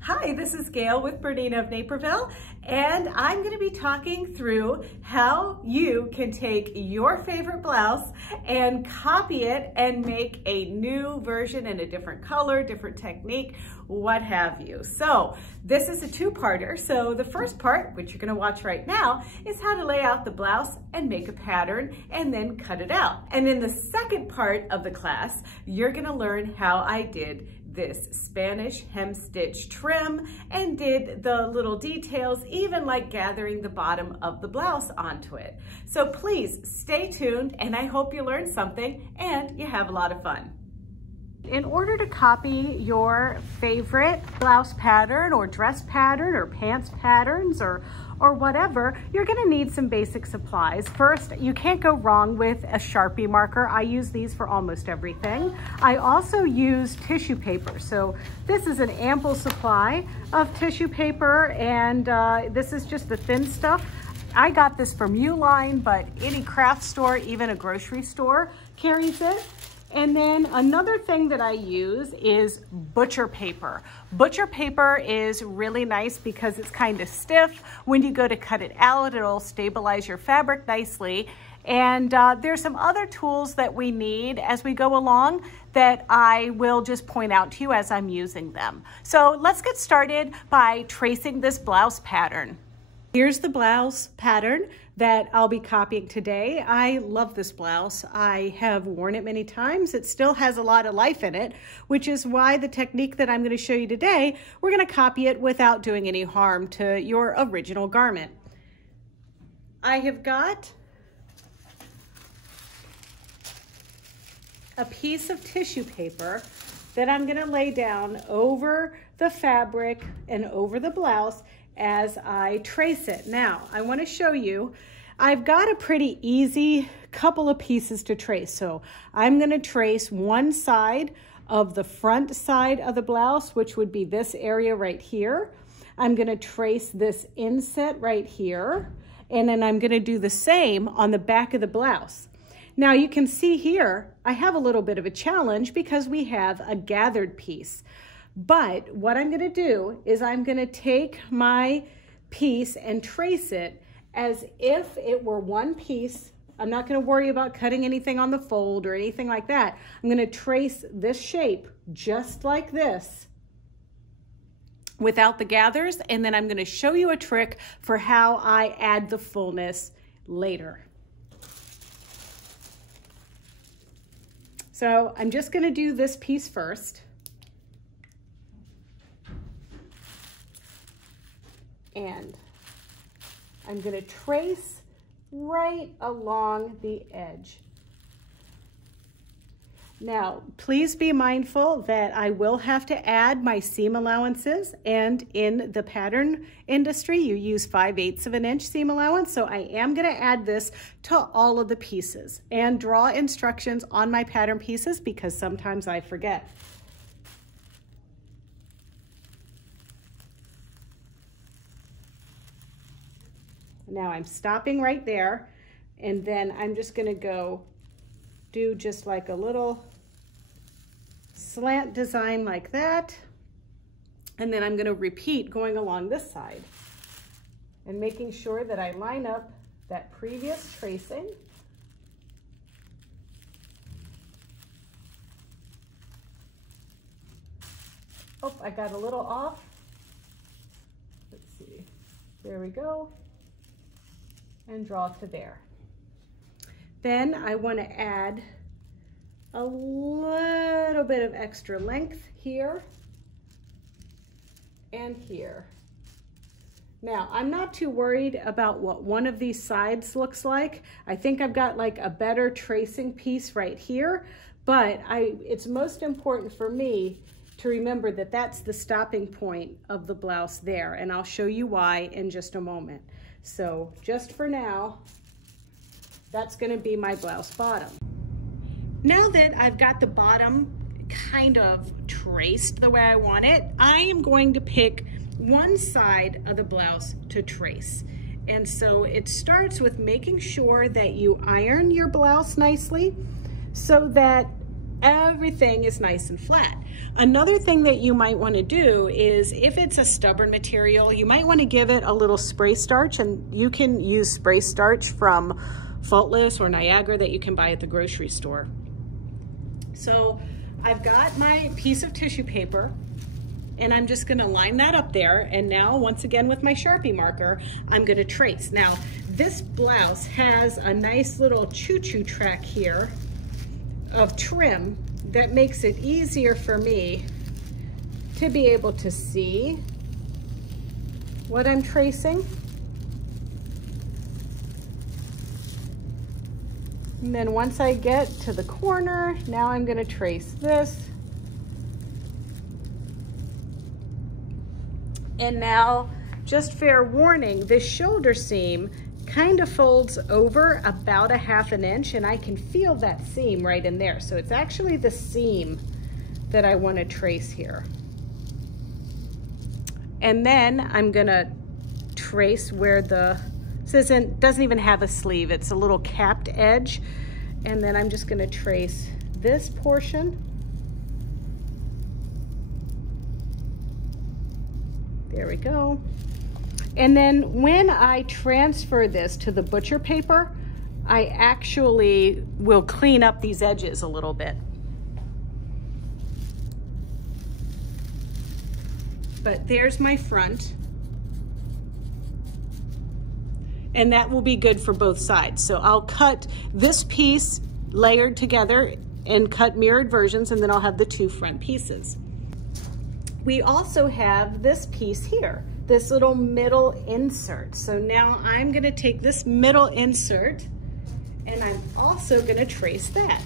Hi, this is Gayle with BERNINA of Naperville, and I'm going to be talking through how you can take your favorite blouse and copy it and make a new version in a different color, different technique, what have you. So this is a two-parter. So the first part, which you're going to watch right now, is how to lay out the blouse and make a pattern and then cut it out. And in the second part of the class, you're going to learn how I did this Spanish hem stitch trim and did the little details, even like gathering the bottom of the blouse onto it. So please stay tuned, and I hope you learned something and you have a lot of fun. In order to copy your favorite blouse pattern or dress pattern or pants patterns or whatever, you're going to need some basic supplies. First, you can't go wrong with a Sharpie marker. I use these for almost everything. I also use tissue paper. So this is an ample supply of tissue paper, and this is just the thin stuff. I got this from Uline, but any craft store, even a grocery store, carries it. And then another thing that I use is butcher paper. Butcher paper is really nice because it's kind of stiff. When you go to cut it out, it'll stabilize your fabric nicely. And there's some other tools that we need as we go along that I will just point out to you as I'm using them. So let's get started by tracing this blouse pattern. Here's the blouse pattern that I'll be copying today. I love this blouse. I have worn it many times. It still has a lot of life in it, which is why the technique that I'm going to show you today, we're going to copy it without doing any harm to your original garment. I have got a piece of tissue paper that I'm going to lay down over the fabric and over the blouse as I trace it. Now, I want to show you, I've got a pretty easy couple of pieces to trace. So I'm going to trace one side of the front side of the blouse, which would be this area right here. I'm going to trace this inset right here, and then I'm going to do the same on the back of the blouse. Now you can see here, I have a little bit of a challenge because we have a gathered piece. But what I'm going to do is I'm going to take my piece and trace it as if it were one piece. I'm not going to worry about cutting anything on the fold or anything like that. I'm going to trace this shape just like this without the gathers, and then I'm going to show you a trick for how I add the fullness later. So I'm just going to do this piece first. And I'm going to trace right along the edge. Now, please be mindful that I will have to add my seam allowances, and in the pattern industry, you use 5/8 of an inch seam allowance, so I am going to add this to all of the pieces and draw instructions on my pattern pieces because sometimes I forget. Now I'm stopping right there, and then I'm just going to go do just like a little slant design like that, and then I'm going to repeat going along this side and making sure that I line up that previous tracing. Oh, I got a little off. Let's see. There we go. And draw to there. Then I want to add a little bit of extra length here and here. Now, I'm not too worried about what one of these sides looks like. I think I've got like a better tracing piece right here, but it's most important for me to remember that that's the stopping point of the blouse there, and I'll show you why in just a moment. So just for now, that's going to be my blouse bottom. Now that I've got the bottom kind of traced the way I want it, I am going to pick one side of the blouse to trace. And so it starts with making sure that you iron your blouse nicely so that everything is nice and flat. Another thing that you might want to do is, if it's a stubborn material, you might want to give it a little spray starch, and you can use spray starch from Faultless or Niagara that you can buy at the grocery store. So I've got my piece of tissue paper, and I'm just going to line that up there. And now, once again with my Sharpie marker, I'm going to trace. Now, this blouse has a nice little choo-choo track here of trim that makes it easier for me to be able to see what I'm tracing. And then once I get to the corner, now I'm going to trace this. And now, just fair warning, this shoulder seam kind of folds over about 1/2 inch, and I can feel that seam right in there. So it's actually the seam that I want to trace here. And then I'm gonna trace where this doesn't even have a sleeve, it's a little capped edge. And then I'm just gonna trace this portion. There we go. And then when I transfer this to the butcher paper, I actually will clean up these edges a little bit. But there's my front. And that will be good for both sides. So I'll cut this piece layered together and cut mirrored versions, and then I'll have the 2 front pieces. We also have this piece here, this little middle insert. So now I'm gonna take this middle insert, and I'm also gonna trace that.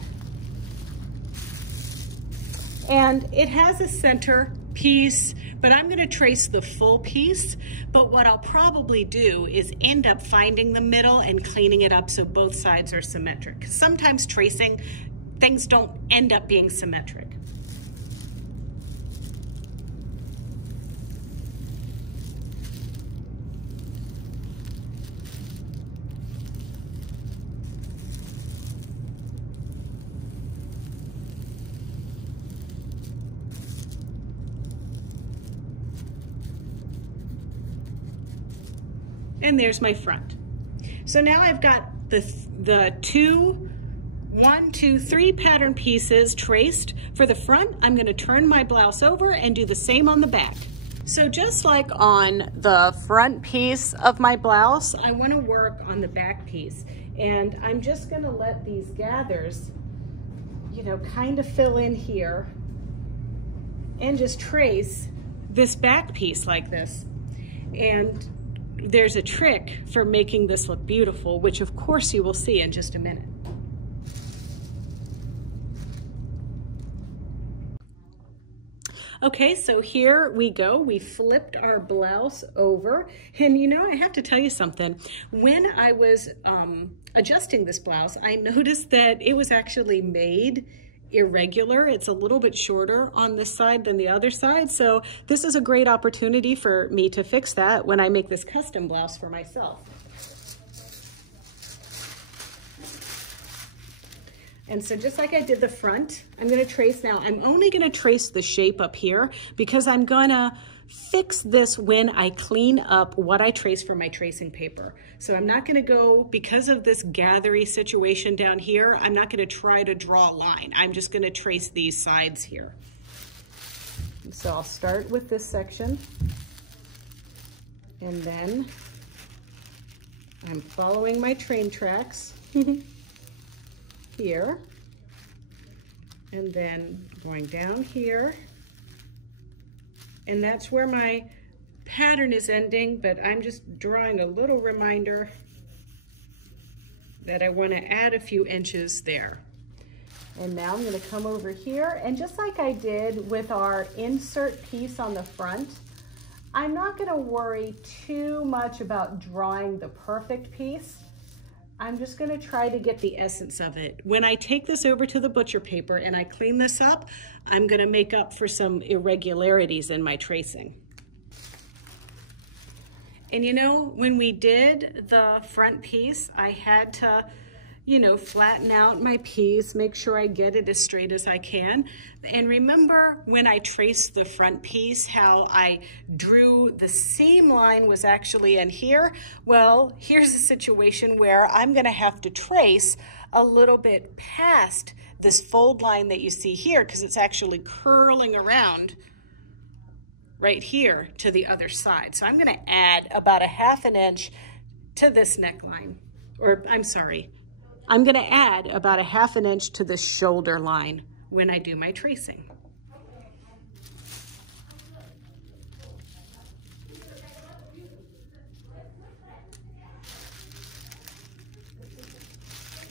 And it has a center piece, but I'm gonna trace the full piece. But what I'll probably do is end up finding the middle and cleaning it up so both sides are symmetric. Sometimes tracing, things don't end up being symmetric. And there's my front. So now I've got the 3 pattern pieces traced. For the front, I'm gonna turn my blouse over and do the same on the back. So just like on the front piece of my blouse, I wanna work on the back piece. And I'm just gonna let these gathers, kind of fill in here and just trace this back piece like this. And there's a trick for making this look beautiful, which of course you will see in just a minute. Okay, so here we go. We flipped our blouse over. And I have to tell you something. When I was adjusting this blouse, I noticed that it was actually made irregular. It's a little bit shorter on this side than the other side. So this is a great opportunity for me to fix that when I make this custom blouse for myself. And so just like I did the front, I'm gonna trace now. I'm only gonna trace the shape up here because I'm gonna fix this when I clean up what I trace for my tracing paper. So I'm not gonna go, because of this gathery situation down here, I'm not gonna try to draw a line. I'm just gonna trace these sides here. So I'll start with this section, and then I'm following my train tracks here, and then going down here. And that's where my pattern is ending, but I'm just drawing a little reminder that I want to add a few inches there. And now I'm going to come over here, and just like I did with our insert piece on the front, I'm not going to worry too much about drawing the perfect piece. I'm just going to try to get the essence of it. When I take this over to the butcher paper and I clean this up, I'm going to make up for some irregularities in my tracing. And when we did the front piece, I had to you know, flatten out my piece, make sure I get it as straight as I can. And remember when I traced the front piece, how I drew the seam line was actually in here? Well, here's a situation where I'm gonna have to trace a little bit past this fold line that you see here, because it's actually curling around right here to the other side. So I'm gonna add about a 1/2 inch to this neckline, or I'm sorry, I'm gonna add about a 1/2 inch to the shoulder line when I do my tracing.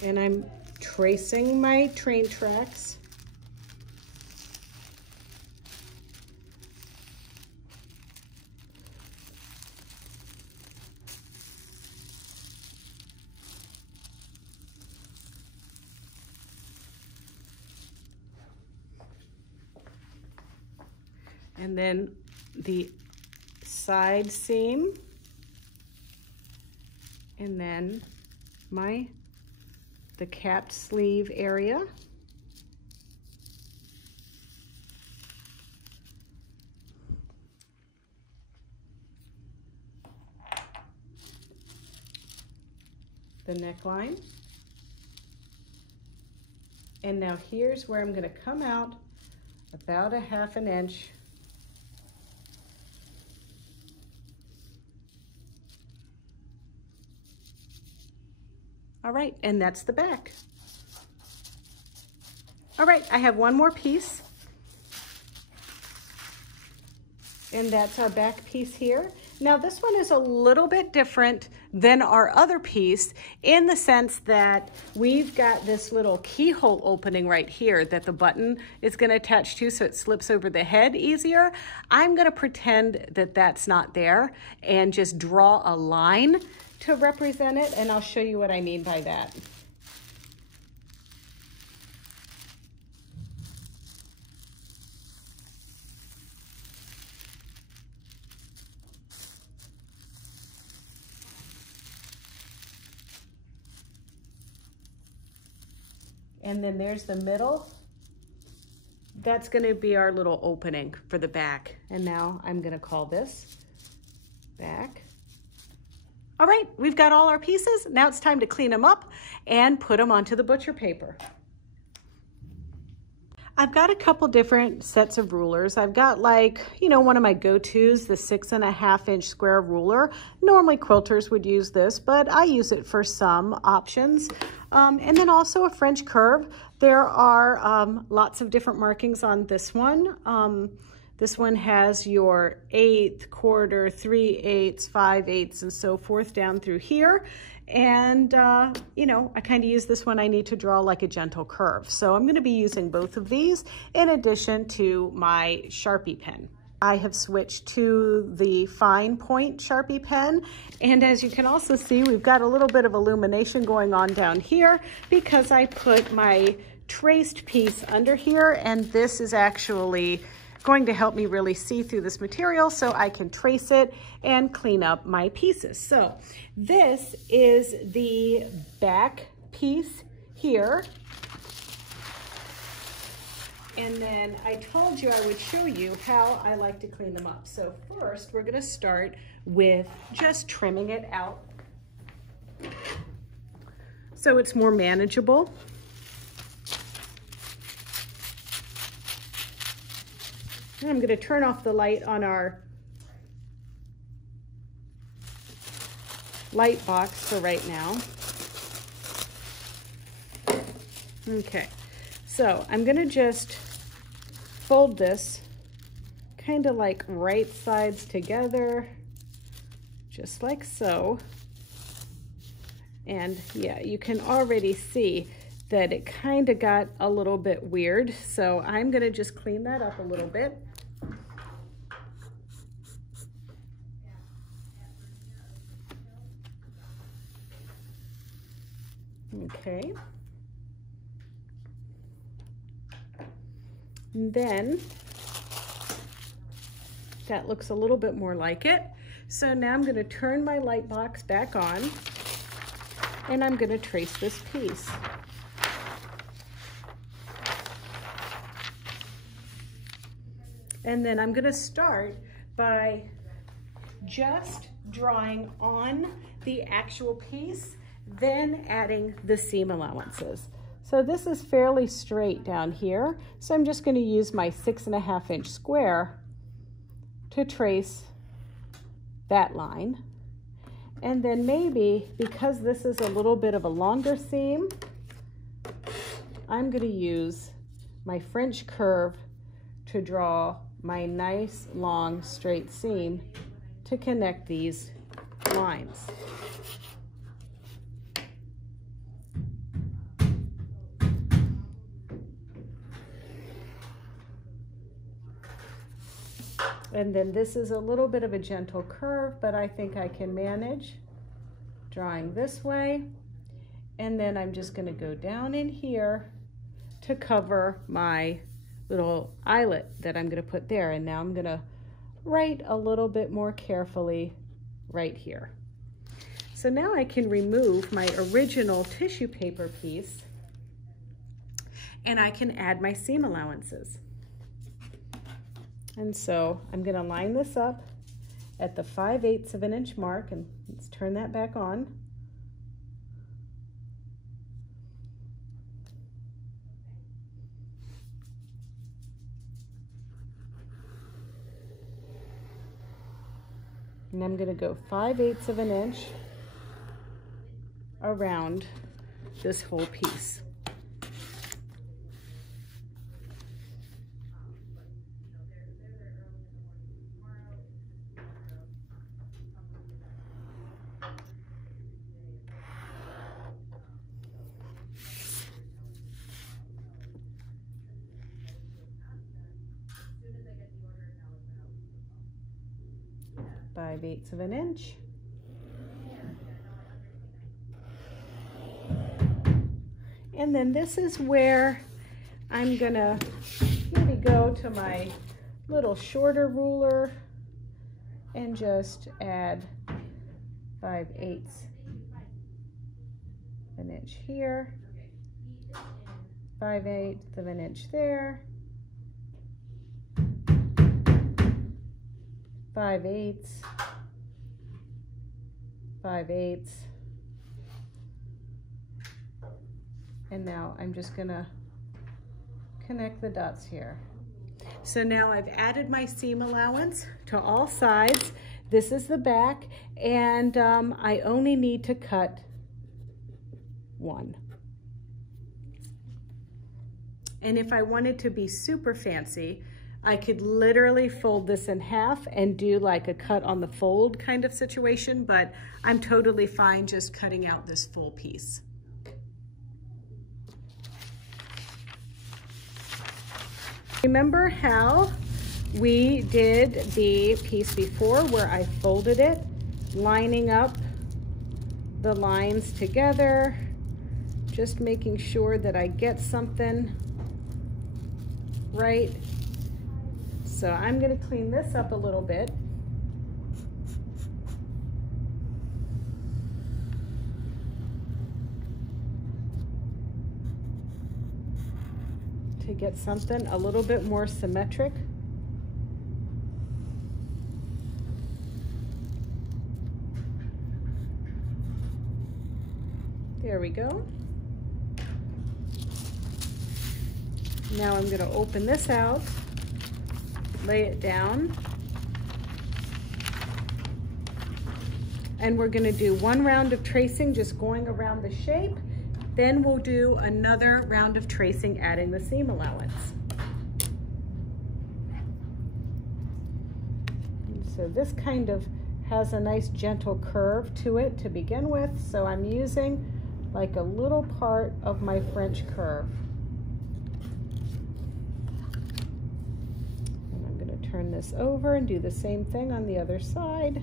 And I'm tracing my train tracks. And then the side seam, and then the capped sleeve area. The neckline. And now here's where I'm going to come out about a 1/2 inch. All right, and that's the back. All right, I have one more piece. And that's our back piece here. Now this one is a little bit different than our other piece in the sense that we've got this little keyhole opening right here that the button is gonna attach to so it slips over the head easier. I'm gonna pretend that that's not there and just draw a line to represent it, and I'll show you what I mean by that. And then there's the middle. That's gonna be our little opening for the back. And now I'm gonna call this back. All right, we've got all our pieces. Now it's time to clean them up and put them onto the butcher paper. I've got a couple different sets of rulers. I've got one of my go-tos, the 6.5 inch square ruler. Normally quilters would use this, but I use it for some options. And then also a French curve. There are lots of different markings on this one. This one has your 1/8, 1/4, 3/8, 5/8, and so forth down through here. And, I kind of use this one. I need to draw like a gentle curve. So I'm going to be using both of these in addition to my Sharpie pen. I have switched to the fine point Sharpie pen. And as you can also see, we've got a little bit of illumination going on down here because I put my traced piece under here, and this is actually going to help me really see through this material so I can trace it and clean up my pieces. So this is the back piece here. And then I told you I would show you how I like to clean them up. So first we're gonna start with just trimming it out so it's more manageable. And I'm gonna turn off the light on our light box for right now. Okay, so I'm gonna just fold this kind of like right sides together, just like so. And yeah, you can already see that it kind of got a little bit weird. So I'm gonna just clean that up a little bit. Okay. And then that looks a little bit more like it. So now I'm going to turn my light box back on, and I'm going to trace this piece. And then I'm going to start by just drawing on the actual piece, then adding the seam allowances. So this is fairly straight down here, so I'm just going to use my 6.5 inch square to trace that line. And then maybe, because this is a little bit of a longer seam, I'm going to use my French curve to draw my nice long straight seam to connect these lines. And then this is a little bit of a gentle curve, but I think I can manage drawing this way. And then I'm just going to go down in here to cover my little eyelet that I'm going to put there. And now I'm going to write a little bit more carefully right here. So now I can remove my original tissue paper piece and I can add my seam allowances. And so I'm going to line this up at the 5/8 of an inch mark, and let's turn that back on. And I'm going to go 5/8 of an inch around this whole piece. Five-eighths of an inch. And then this is where I'm gonna maybe go to my little shorter ruler and just add 5/8 of an inch here, 5/8 of an inch there, 5/8, 5/8, and now I'm just gonna connect the dots here. So now I've added my seam allowance to all sides. This is the back, and I only need to cut one. And if I wanted to be super fancy, I could literally fold this in half and do like a cut on the fold kind of situation, but I'm totally fine just cutting out this full piece. Remember how we did the piece before where I folded it, lining up the lines together, just making sure that I get something right. So I'm going to clean this up a little bit. To get something a little bit more symmetric. There we go. Now I'm going to open this out, lay it down, and we're going to do one round of tracing just going around the shape. Then we'll do another round of tracing adding the seam allowance. And so this kind of has a nice gentle curve to it to begin with, so I'm using like a little part of my French curve. And I'm going to turn this over and do the same thing on the other side.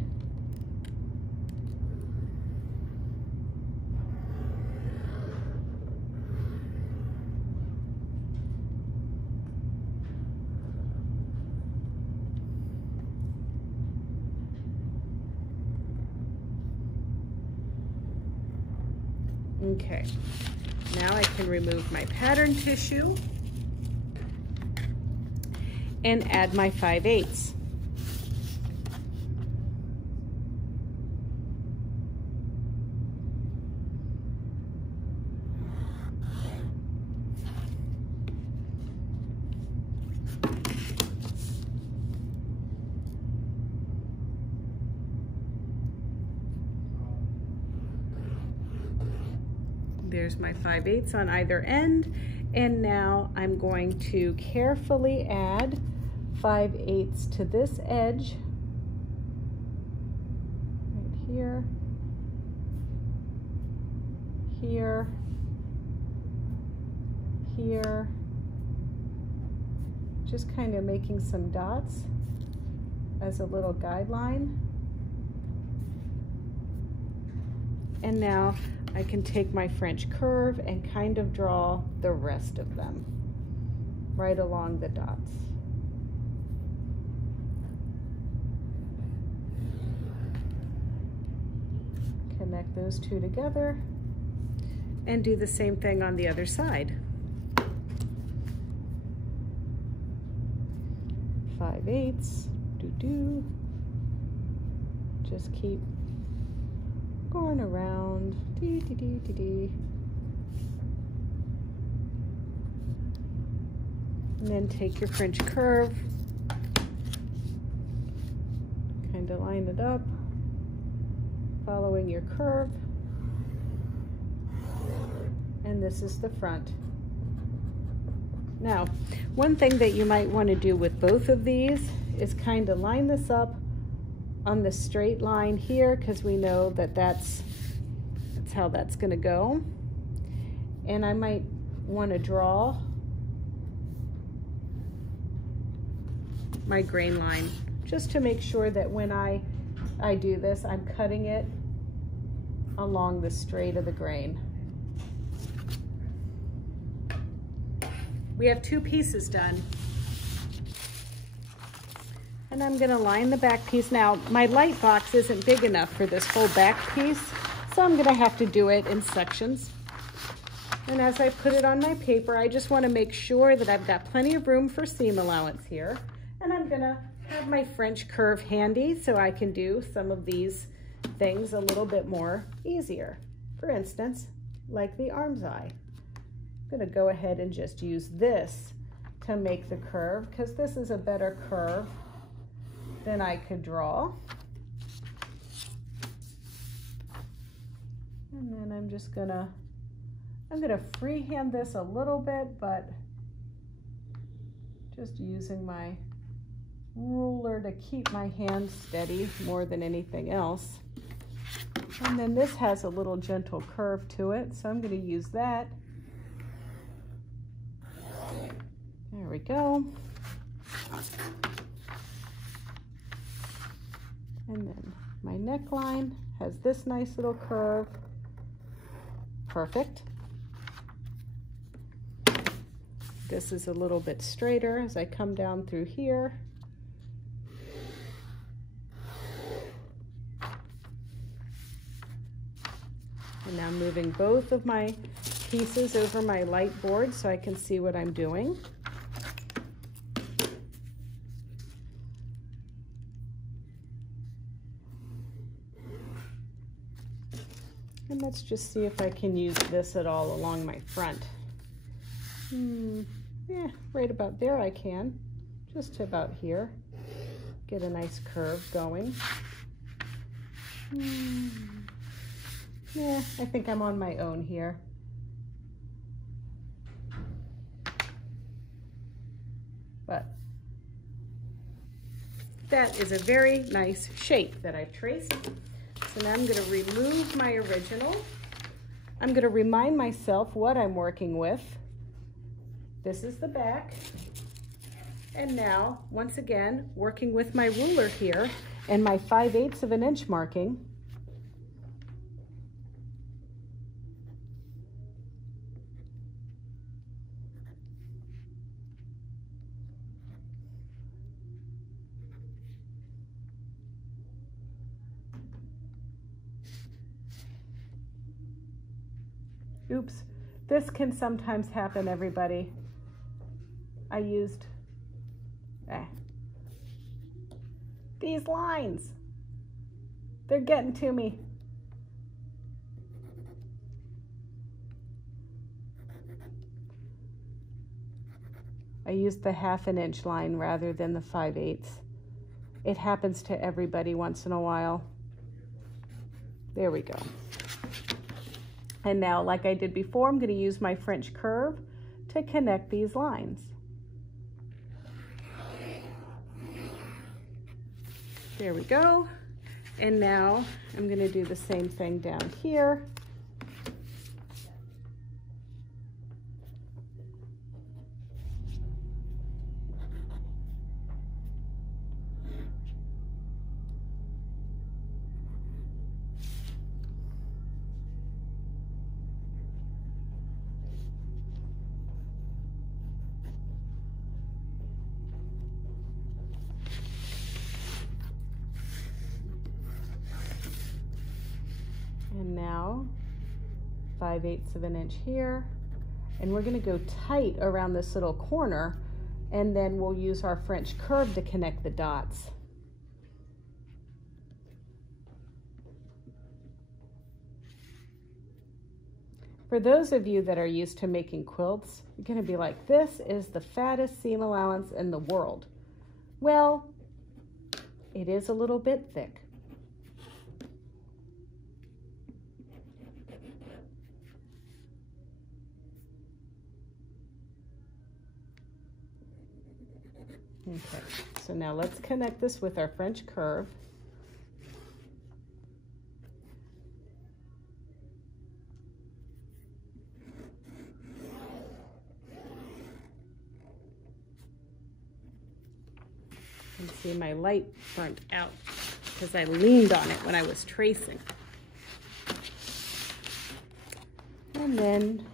Okay, now I can remove my pattern tissue and add my 5/8. There's my 5/8 on either end, and now I'm going to carefully add 5/8 to this edge right here, here, here, just kind of making some dots as a little guideline. And now I can take my French curve and kind of draw the rest of them right along the dots. Connect those two together and do the same thing on the other side. 5/8, do. Just keep going around, dee. And then take your French curve, kind of line it up, following your curve. And this is the front. Now, one thing that you might want to do with both of these is kind of line this up on the straight line here, because we know that that's how that's going to go. And I might want to draw my grain line just to make sure that when I do this, I'm cutting it along the straight of the grain. We have 2 pieces done. And I'm going to line the back piece. Now, my light box isn't big enough for this whole back piece, so I'm going to have to do it in sections. And as I put it on my paper, I just want to make sure that I've got plenty of room for seam allowance here. And I'm going to have my French curve handy so I can do some of these things a little bit more easier. For instance, like the arm's eye. I'm going to go ahead and just use this to make the curve, because this is a better curve than I could draw. And then I'm gonna freehand this a little bit, but just using my ruler to keep my hand steady more than anything else. And then this has a little gentle curve to it, so I'm going to use that. There we go. And then my neckline has this nice little curve. Perfect. This is a little bit straighter as I come down through here. And now moving both of my pieces over my light board so I can see what I'm doing. And let's just see if I can use this at all along my front. Yeah, right about there I can. Just to about here. Get a nice curve going. Yeah, I think I'm on my own here. But that is a very nice shape that I've traced. So now I'm going to remove my original. I'm going to remind myself what I'm working with. This is the back. And now, once again, working with my ruler here and my 5/8 of an inch marking. Oops, this can sometimes happen, everybody. I used these lines. They're getting to me. I used the 1/2 inch line rather than the 5/8. It happens to everybody once in a while. There we go. And now, like I did before, I'm going to use my French curve to connect these lines. There we go. And now I'm going to do the same thing down here. And now 5/8 of an inch here, and we're going to go tight around this little corner, and then we'll use our French curve to connect the dots. For those of you that are used to making quilts, you're going to be like, this is the fattest seam allowance in the world. Well, it is a little bit thick. Okay, so now let's connect this with our French curve. And see, my light burnt out because I leaned on it when I was tracing. And then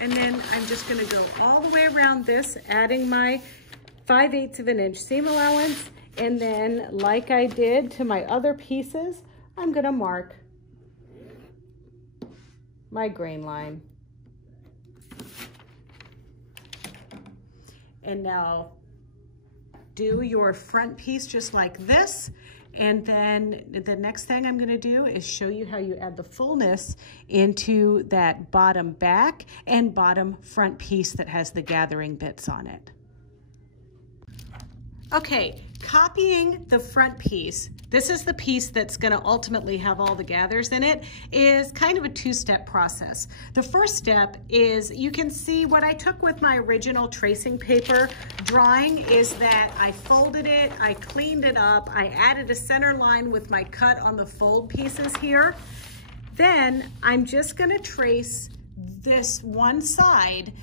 and then I'm just going to go all the way around this, adding my 5/8 of an inch seam allowance, and then like I did to my other pieces, I'm going to mark my grain line. And now do your front piece just like this. And then the next thing I'm going to do is show you how you add the fullness into that bottom back and bottom front piece that has the gathering bits on it. Okay, copying the front piece, this is the piece that's going to ultimately have all the gathers in it, is kind of a two-step process. The first step is, you can see what I took with my original tracing paper drawing is that I folded it, I cleaned it up, I added a center line with my cut on the fold pieces here. Then I'm just going to trace this one side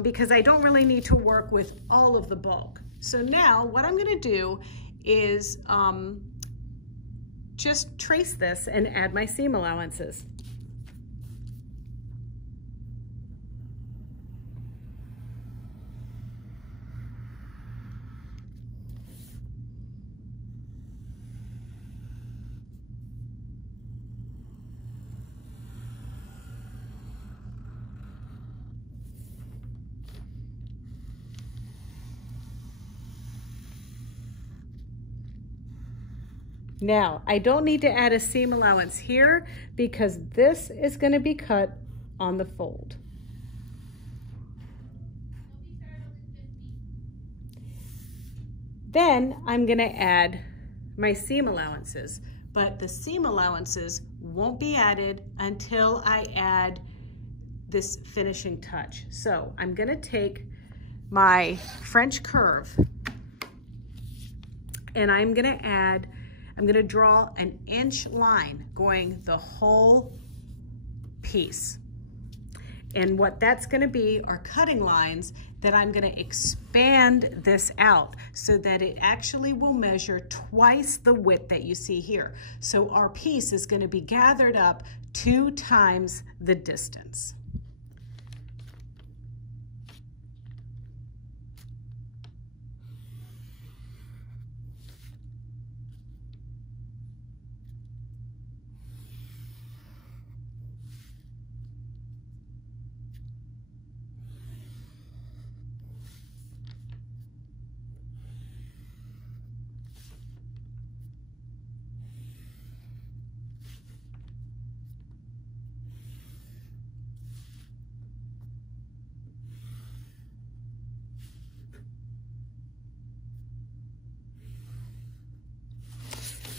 because I don't really need to work with all of the bulk. So now what I'm going to do is just trace this and add my seam allowances. Now, I don't need to add a seam allowance here because this is going to be cut on the fold. Then I'm going to add my seam allowances, but the seam allowances won't be added until I add this finishing touch. So I'm going to take my French curve and I'm going to draw an inch line going the whole piece. And what that's gonna be are cutting lines that I'm gonna expand this out so that it actually will measure twice the width that you see here. So our piece is gonna be gathered up 2 times the distance.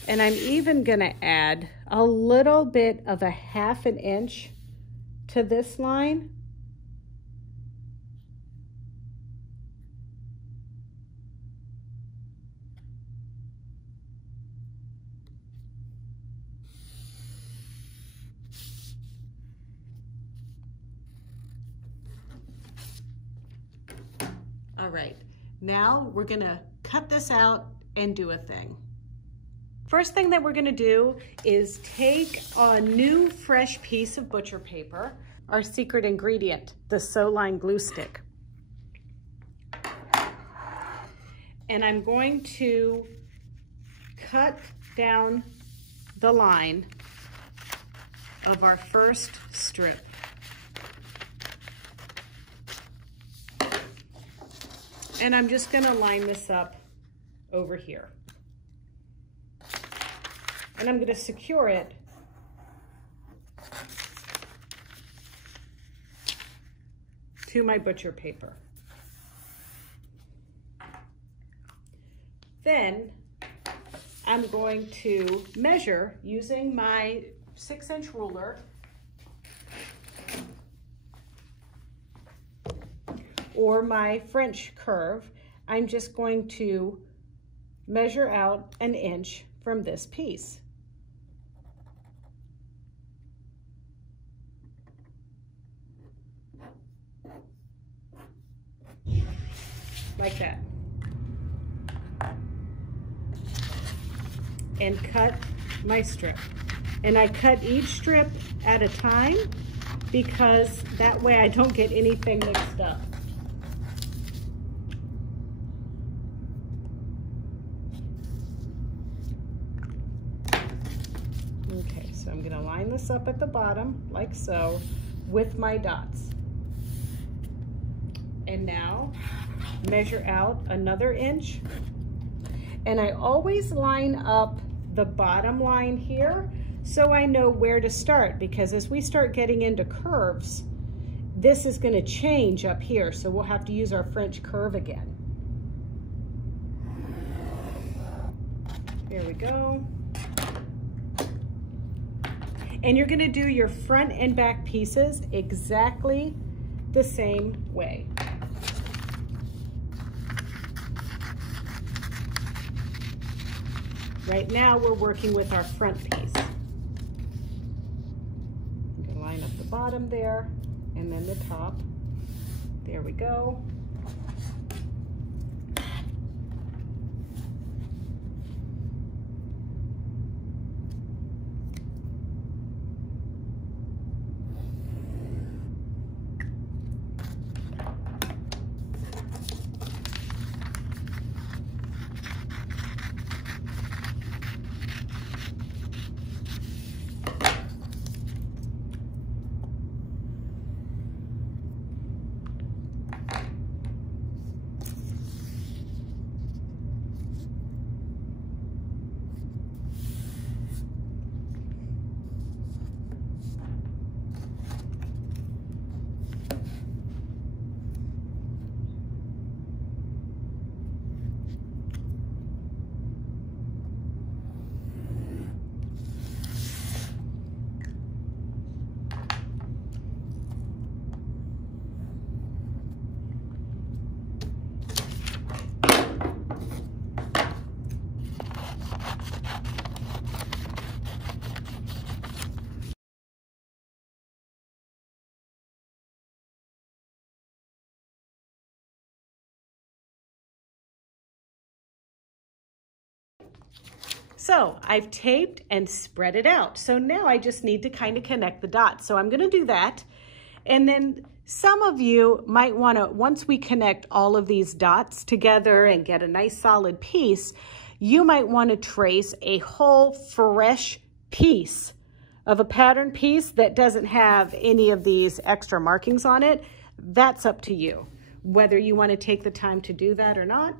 And I'm even gonna add a little bit of a 1/2 inch to this line. All right, now we're gonna cut this out and do a thing. First thing that we're gonna do is take a new fresh piece of butcher paper, our secret ingredient, the sew line glue stick. And I'm going to cut down the line of our first strip. And I'm just gonna line this up over here. And I'm gonna secure it to my butcher paper. Then I'm going to measure using my 6-inch ruler or my French curve. I'm just going to measure out 1 inch from this piece. Like that. And cut my strip. And I cut each strip at a time because that way I don't get anything mixed up. Okay, so I'm gonna line this up at the bottom like so with my dots. And now measure out another inch. And I always line up the bottom line here so I know where to start, because as we start getting into curves, this is going to change up here, so we'll have to use our French curve again. There we go. And you're going to do your front and back pieces exactly the same way. Right now, we're working with our front piece. I'm gonna line up the bottom there, and then the top. There we go. So I've taped and spread it out. So now I just need to kind of connect the dots. So I'm gonna do that. And then some of you might wanna, once we connect all of these dots together and get a nice solid piece, you might wanna trace a whole fresh piece of a pattern piece that doesn't have any of these extra markings on it. That's up to you, whether you wanna take the time to do that or not.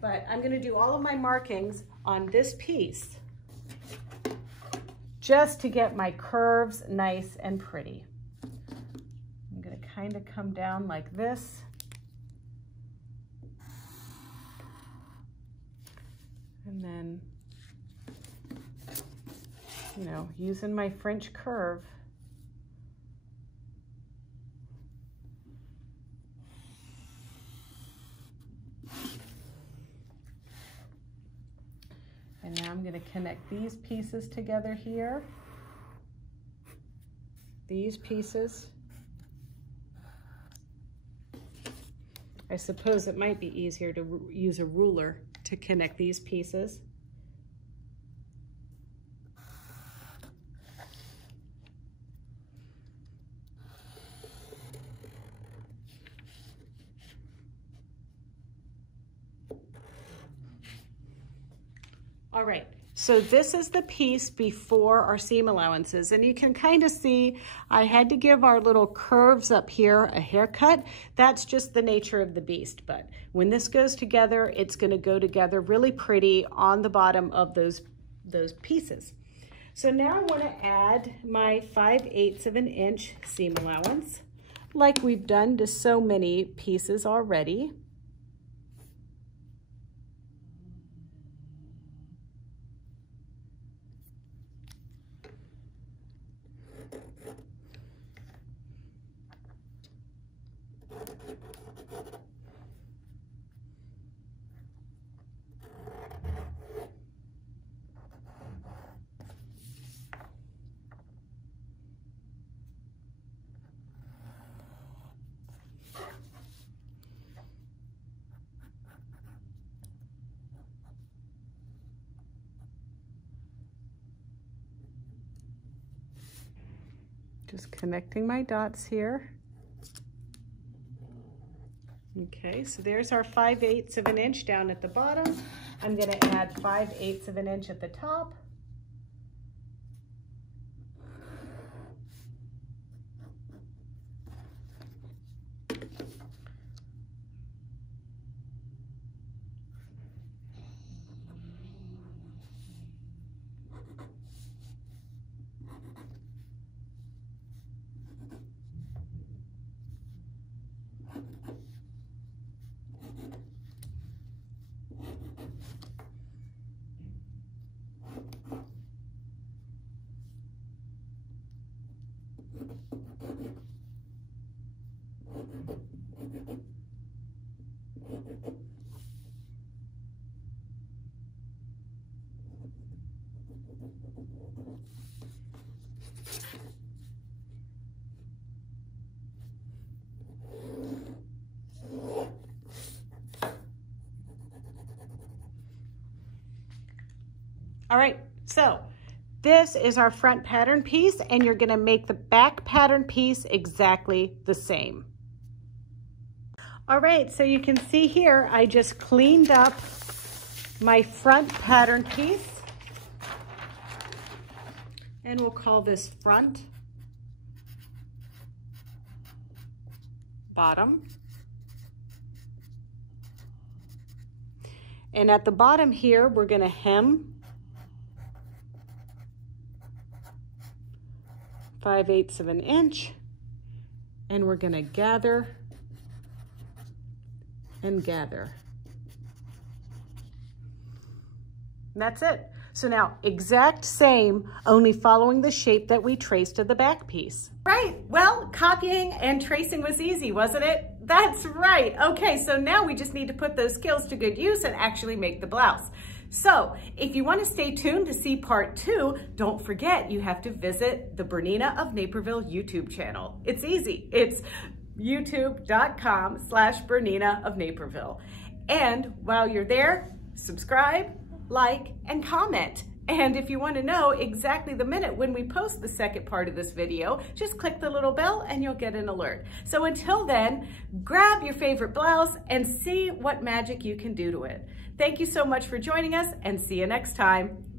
But I'm gonna do all of my markings on this piece just to get my curves nice and pretty. I'm gonna kind of come down like this. And then, you know, using my French curve. And now I'm going to connect these pieces together here. These pieces. I suppose it might be easier to use a ruler to connect these pieces. All right, so this is the piece before our seam allowances, and you can kind of see I had to give our little curves up here a haircut. That's just the nature of the beast, but when this goes together, it's gonna go together really pretty on the bottom of those pieces. So now I wanna add my 5/8 of an inch seam allowance, like we've done to so many pieces already. Just connecting my dots here. Okay, so there's our 5/8 of an inch down at the bottom. I'm gonna add 5/8 of an inch at the top. All right, so this is our front pattern piece, and you're gonna make the back pattern piece exactly the same. All right, so you can see here, I just cleaned up my front pattern piece, and we'll call this front, bottom. And at the bottom here, we're gonna hem 5/8 of an inch, and we're gonna gather and gather. And that's it. So now, exact same, only following the shape that we traced to the back piece. Right, well, copying and tracing was easy, wasn't it? That's right. Okay, so now we just need to put those skills to good use and actually make the blouse. So if you want to stay tuned to see part 2, don't forget you have to visit the BERNINA of Naperville YouTube channel. It's easy. It's youtube.com/BERNINA of Naperville. And while you're there, subscribe, like, and comment. And if you want to know exactly the minute when we post the second part of this video, just click the little bell and you'll get an alert. So until then, grab your favorite blouse and see what magic you can do to it. Thank you so much for joining us, and see you next time.